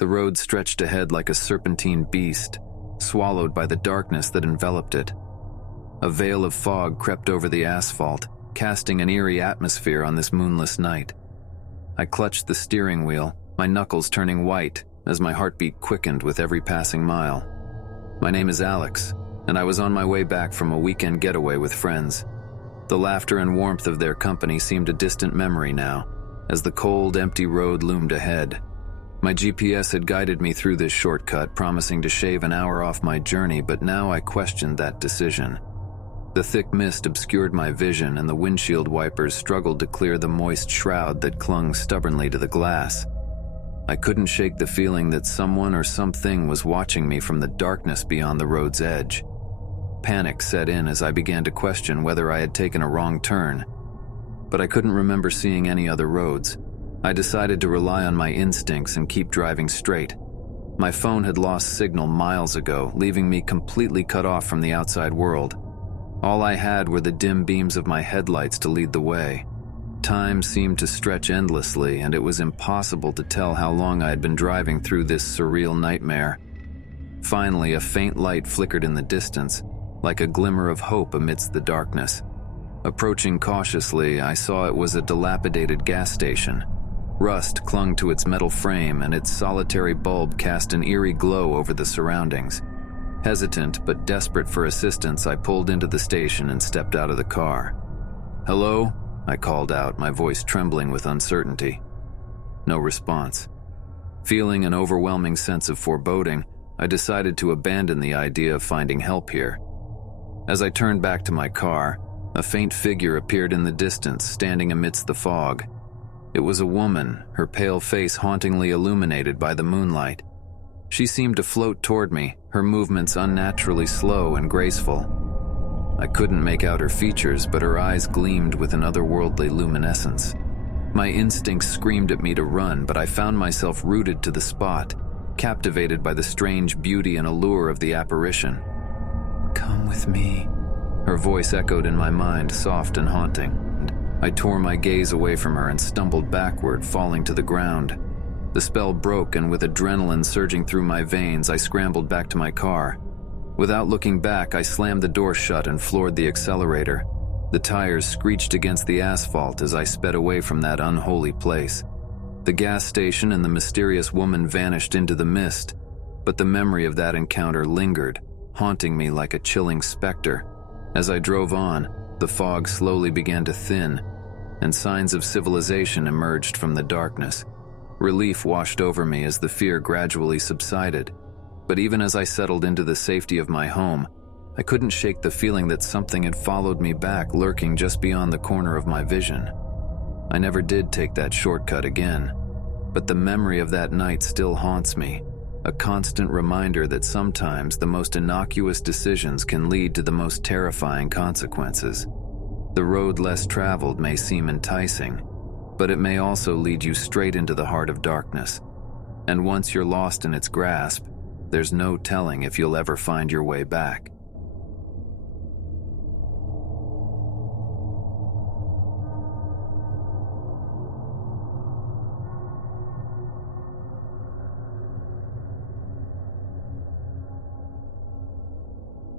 The road stretched ahead like a serpentine beast, swallowed by the darkness that enveloped it. A veil of fog crept over the asphalt, casting an eerie atmosphere on this moonless night. I clutched the steering wheel, my knuckles turning white as my heartbeat quickened with every passing mile. My name is Alex, and I was on my way back from a weekend getaway with friends. The laughter and warmth of their company seemed a distant memory now, as the cold, empty road loomed ahead. My GPS had guided me through this shortcut, promising to shave an hour off my journey, but now I questioned that decision. The thick mist obscured my vision, and the windshield wipers struggled to clear the moist shroud that clung stubbornly to the glass. I couldn't shake the feeling that someone or something was watching me from the darkness beyond the road's edge. Panic set in as I began to question whether I had taken a wrong turn. But I couldn't remember seeing any other roads. I decided to rely on my instincts and keep driving straight. My phone had lost signal miles ago, leaving me completely cut off from the outside world. All I had were the dim beams of my headlights to lead the way. Time seemed to stretch endlessly, and it was impossible to tell how long I had been driving through this surreal nightmare. Finally, a faint light flickered in the distance, like a glimmer of hope amidst the darkness. Approaching cautiously, I saw it was a dilapidated gas station. Rust clung to its metal frame, and its solitary bulb cast an eerie glow over the surroundings. Hesitant but desperate for assistance, I pulled into the station and stepped out of the car. "Hello?" I called out, my voice trembling with uncertainty. No response. Feeling an overwhelming sense of foreboding, I decided to abandon the idea of finding help here. As I turned back to my car, a faint figure appeared in the distance, standing amidst the fog. It was a woman, her pale face hauntingly illuminated by the moonlight. She seemed to float toward me, her movements unnaturally slow and graceful. I couldn't make out her features, but her eyes gleamed with an otherworldly luminescence. My instincts screamed at me to run, but I found myself rooted to the spot, captivated by the strange beauty and allure of the apparition. "Come with me," her voice echoed in my mind, soft and haunting. I tore my gaze away from her and stumbled backward, falling to the ground. The spell broke, and with adrenaline surging through my veins, I scrambled back to my car. Without looking back, I slammed the door shut and floored the accelerator. The tires screeched against the asphalt as I sped away from that unholy place. The gas station and the mysterious woman vanished into the mist, but the memory of that encounter lingered, haunting me like a chilling specter. As I drove on, the fog slowly began to thin, and signs of civilization emerged from the darkness. Relief washed over me as the fear gradually subsided. But even as I settled into the safety of my home, I couldn't shake the feeling that something had followed me back, lurking just beyond the corner of my vision. I never did take that shortcut again, but the memory of that night still haunts me, a constant reminder that sometimes the most innocuous decisions can lead to the most terrifying consequences. The road less traveled may seem enticing, but it may also lead you straight into the heart of darkness. And once you're lost in its grasp, there's no telling if you'll ever find your way back.